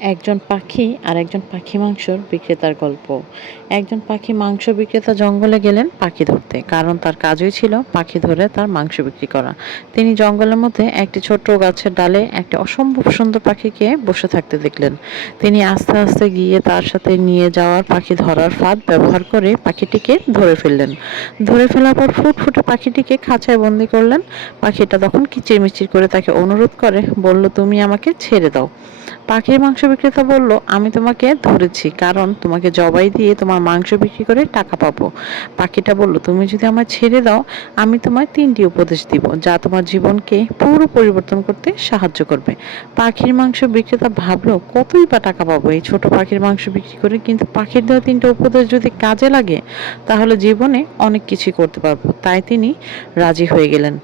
একজন পাখি আর একজন পাখি মাংসর বিক্রেতার গল্প। একজন পাখি মাংস বিক্রেতা জঙ্গলে গেলেন পাখি ধরতে। কারণ তার কাজই ছিল পাখি ধরে তার মাংস বিক্রি করা। তিনি জঙ্গলের মধ্যে একটি ছোট্ট গাছের ডালে একটি অসম্ভব সুন্দর পাখিকে বসে থাকতে দেখলেন। তিনি আস্তে আস্তে গিয়ে তার সাথে নিয়ে যাওয়ার পাখি ধরার ফাঁদ ব্যবহার করে পাখিটিকে ধরে ফেললেন। ধরে ফেলার পর ফুটফুটে পাখিটিকে খাঁচায় বন্দি করলেন। পাখিটা তখন কিচিরমিচির করে তাকে অনুরোধ করে, বলল, তুমি আমাকে ছেড়ে দাও। পাখির মাংস বিক্রেতা বলল, আমি তোমাকে ধরেছি, কারণ তোমাকে জবাই দিয়ে তোমার মাংস বিক্রি করে টাকা পাবো। পাখিটা বলল, তুমি যদি আমায় ছেড়ে দাও, আমি তোমায় তিনটি উপদেশ দিব, যা তোমার জীবনকে পুরো পরিবর্তন করতে সাহায্য করবে। পাখির মাংস বিক্রেতা ভাবলো, কতই বা টাকা পাবো? এই ছোট পাখির মাংস বিক্রি করে কিন্তু পাখির দেওয়া তিনটে উপদেশ যদি কাজে লাগে, তাহলে জীবনে অনেক কিছুই করতে পারব। তাই তিনি রাজি হয়ে গেলেন।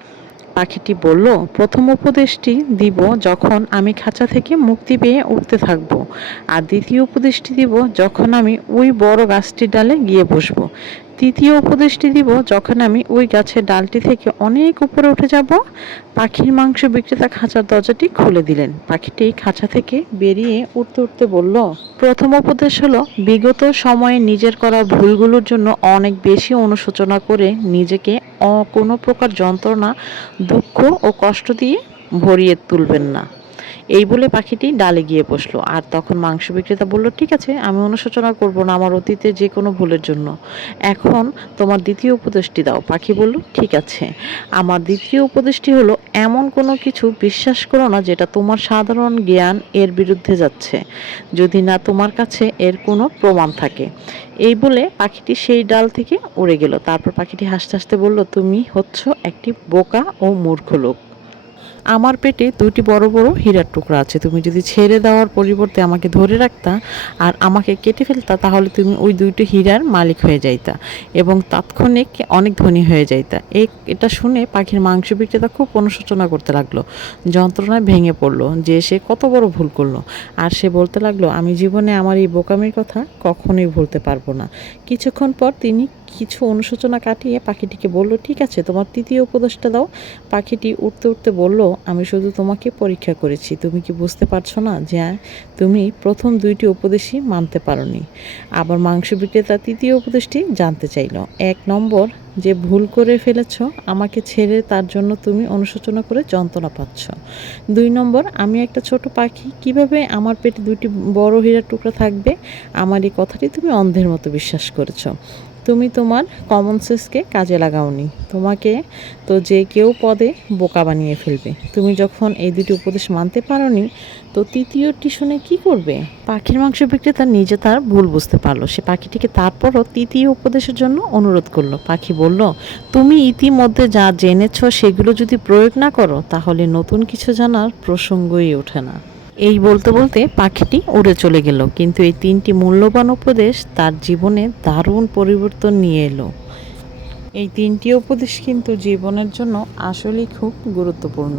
পাখিটি বলল, প্রথম উপদেশটি দিব যখন আমি খাঁচা থেকে মুক্তি পেয়ে উঠতে থাকব, আর দ্বিতীয় উপদেশটি দিব যখন আমি ওই বড় গাছটির ডালে গিয়ে বসবো। তৃতীয় উপদেশটি দিব যখন আমি ওই গাছের ডালটি থেকে অনেক উপরে উঠে যাব। পাখির মাংস বিক্রেতা খাঁচার দরজাটি খুলে দিলেন। পাখিটি খাঁচা থেকে বেরিয়ে উঠতে উঠতে বলল, প্রথম উপদেশ হলো, বিগত সময়ে নিজের করা ভুলগুলোর জন্য অনেক বেশি অনুশোচনা করে নিজেকে কোনো প্রকার যন্ত্রণা দুঃখ ও কষ্ট দিয়ে ভরিয়ে তুলবেন না। এই বলে পাখিটি ডালে গিয়ে বসল। আর তখন মাংস বিক্রেতা বলল, ঠিক আছে, আমি অনুশোচনা করব না আমার অতীতে যে কোনো ভুলের জন্য। এখন তোমার দ্বিতীয় উপদেশটি দাও। পাখি বলল, ঠিক আছে। আমার দ্বিতীয় উপদেশটি হলো, এমন কোনো কিছু বিশ্বাস করো না যেটা তোমার সাধারণ জ্ঞান এর বিরুদ্ধে যাচ্ছে। যদি না তোমার কাছে এর কোনো প্রমাণ থাকে। এই বলে পাখিটি সেই ডাল থেকে উড়ে গেল। তারপর পাখিটি হাসতে হাসতে বলল, তুমি হচ্ছ একটি বোকা ও মূর্খ লোক। আমার পেটে দুটি বড় বড় হীরার টুকরা আছে। তুমি যদি ছেড়ে দেওয়ার পরিবর্তে আমাকে ধরে রাখতা আর আমাকে কেটে ফেলতা, তাহলে তুমি ওই দুইটি হীরার মালিক হয়ে যাইতা এবং তাৎক্ষণিক অনেক ধনী হয়ে যাইতা। এই, এটা শুনে পাখির মাংস বিক্রেতা খুব অনুশোচনা করতে লাগল। যন্ত্রণায় ভেঙে পড়ল যে সে কত বড় ভুল করল। আর সে বলতে লাগল, আমি জীবনে আমার এই বোকামির কথা কখনোই ভুলতে পারব না। কিছুক্ষণ পর তিনি কিছু অনুশোচনা কাটিয়ে পাখিটিকে বলল, ঠিক আছে, তোমার তৃতীয় উপদেশটা দাও। পাখিটি উঠতে উঠতে বলল আমি শুধু তোমাকে পরীক্ষা করেছি। তুমি কি বুঝতে পারছ না যে তুমি প্রথম দুইটি উপদেশই মানতে পারোনি? আবার মাংস বিক্রেতা তৃতীয় উপদেশটি জানতে চাইল। এক নম্বর, যে ভুল করে ফেলেছ, আমাকে ছেড়ে তার জন্য তুমি অনুশোচনা করে যন্ত্রণা পাচ্ছ। দুই নম্বর, আমি একটা ছোট পাখি, কীভাবে আমার পেটে দুটি বড় হীরার টুকরা থাকবে? আমার এই কথাটি তুমি অন্ধের মতো বিশ্বাস করেছ। তুমি তোমার কমন সেন্সকে কাজে লাগাওনি। তোমাকে তো যে কেউ পদে বোকা বানিয়ে ফেলবে। তুমি যখন এই দুটি উপদেশ মানতে পারোনি, তো তৃতীয়টি শুনে কি করবে? পাখির মাংস বিক্রেতা নিজে তার ভুল বুঝতে পারল। সে পাখিটিকে তারপরও তৃতীয় উপদেশের জন্য অনুরোধ করল। পাখি বলল, তুমি ইতিমধ্যে যা জেনেছো, সেগুলো যদি প্রয়োগ না করো, তাহলে নতুন কিছু জানার প্রসঙ্গই ওঠে না। এই বলতে বলতে পাখিটি উড়ে চলে গেল। কিন্তু এই তিনটি মূল্যবান উপদেশ তার জীবনে দারুণ পরিবর্তন নিয়ে এলো। এই তিনটি উপদেশ কিন্তু জীবনের জন্য আসলেই খুব গুরুত্বপূর্ণ।